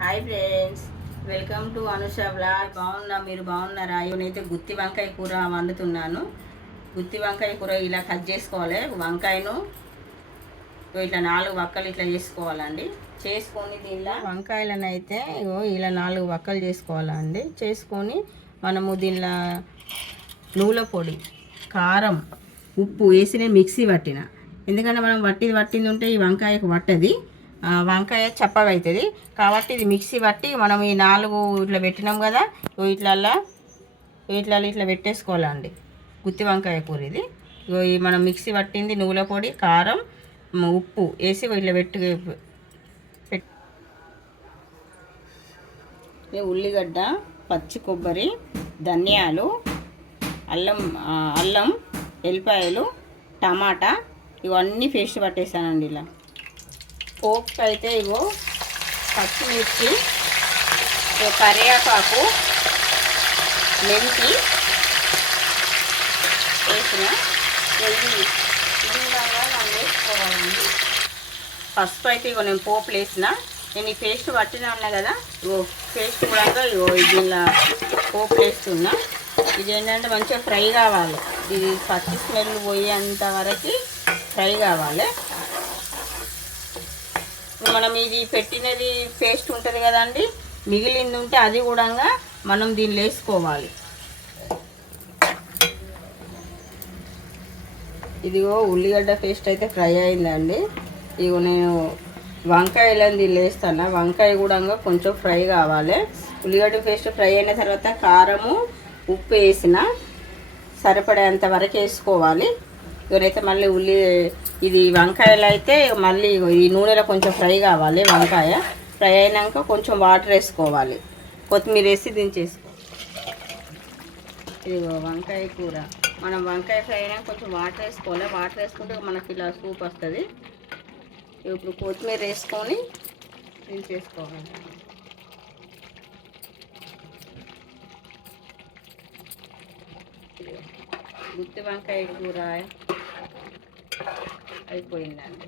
Hi friends, welcome to Anusha blog. మీరు బాగున్నారా? నేనైతే గుత్తి వంకాయ కూర వండుతున్నాను. గుత్తి వంకాయ కూర ఇలా కట్ చేసుకోవాలి. వంకాయను ఇట్లా 4 వక్కలు ఇట్లా చేసుకోవాలండి. చేసుకొని దీనిలో వంకాయలను అయితే ఇలా 4 వక్కలు చేసుకోవాలండి. చేసుకొని మనము దీనిలో నువ్వుల పొడి, కారం, ఉప్పు వేసి నేను మిక్సీ పట్టిన. ఎందుకంటే మనం వట్టింది ఉంటే ఈ వంకాయకు పట్టది, వంకాయ చప్పగా అవుతుంది. కాబట్టి ఇది మిక్సీ పట్టి మనం ఈ 4 ఇట్లా పెట్టినాం కదా, ఇట్లా పెట్టేసుకోవాలండి. గుత్తి వంకాయ కూర ఇది. మనం మిక్సీ పట్టింది నువ్వుల పొడి, కారం, ఉప్పు వేసి ఇట్లా ఉల్లిగడ్డ, పచ్చి కొబ్బరి, ధనియాలు, అల్లం, ఎల్లిపాయలు, టమాటా ఇవన్నీ పేస్ట్ పట్టేసానండి. ఇలా పోపుకి అయితే పచ్చిమిర్చి, కరివేపాకు, మెంతి వేసిన నన్ను వేసుకోవాలండి. పసుపు అయితే నేను పోపులు వేసిన. నేను ఈ పేస్ట్ పట్టినా ఉన్నా కదా, పేస్ట్ కూడా దీనిలో పోపులు వేస్తున్నా. ఇది ఏంటంటే మంచిగా ఫ్రై కావాలి. ఇది పచ్చి స్మెల్ పోయేంత వరకు ఫ్రై కావాలి. మనం ఇది పెట్టినది పేస్ట్ ఉంటుంది కదండి, మిగిలింది ఉంటే అది కూడా మనం దీనిలో వేసుకోవాలి. ఇదిగో ఉల్లిగడ్డ పేస్ట్ అయితే ఫ్రై అయిందండి. నేను వంకాయలను దీనిలో వేస్తాను. వంకాయ కూడా కొంచెం ఫ్రై కావాలి. ఉల్లిగడ్డ పేస్ట్ ఫ్రై అయిన తర్వాత కారము, ఉప్పు వేసిన సరిపడేంత వరకు వేసుకోవాలి. ఇవరైతే మళ్ళీ ఇది వంకాయలు అయితే మళ్ళీ ఈ నూనెలో కొంచెం ఫ్రై కావాలి. వంకాయ ఫ్రై అయినాక కొంచెం వాటర్ వేసుకోవాలి. కొత్తిమీర వేసి దించేసుకో. ఇది వంకాయ కూర. మనం వంకాయ ఫ్రై అయినాక కొంచెం వాటర్ వేసుకోవాలి. వాటర్ వేసుకుంటే మనకి ఇలా సూప్ వస్తుంది. ఇప్పుడు కొత్తిమీర వేసుకొని దించేసుకోవాలి. గుత్తి వంకాయ కూర అయిపోయిందండి.